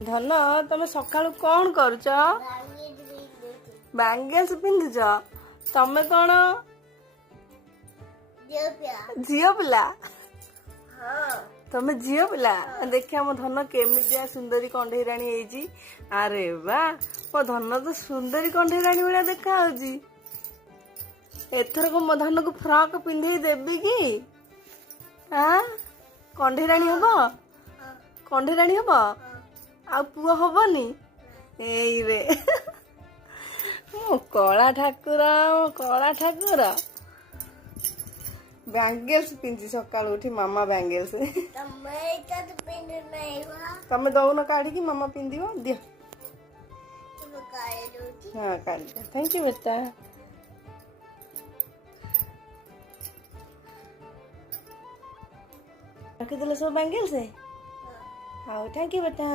धन तुम सका कौन कर बैंगल्स पिंधुच तमें कौन झील पिला तमें झील पिला देखिए मो धन केमितिया सुंदरी कंढे राणी अरे वाह मो धन तो सुंदरी कंढे राणी भाया देखा एथर को मो धन को फ्रॉक पिंधे देवी कि कंढे राणी हम कंढे राणी हम आ पुआ हबनी एई रे मो कला ठाकुर बैंगल्स पिंधि सका उठी मामा बैंगल्स तमें दौन काढ़ी मामा पिंधि दियो हाँ काढ़ थैंक यू बेटा रखीदे सब बैंगल्स हाँ थैंक यू बेटा।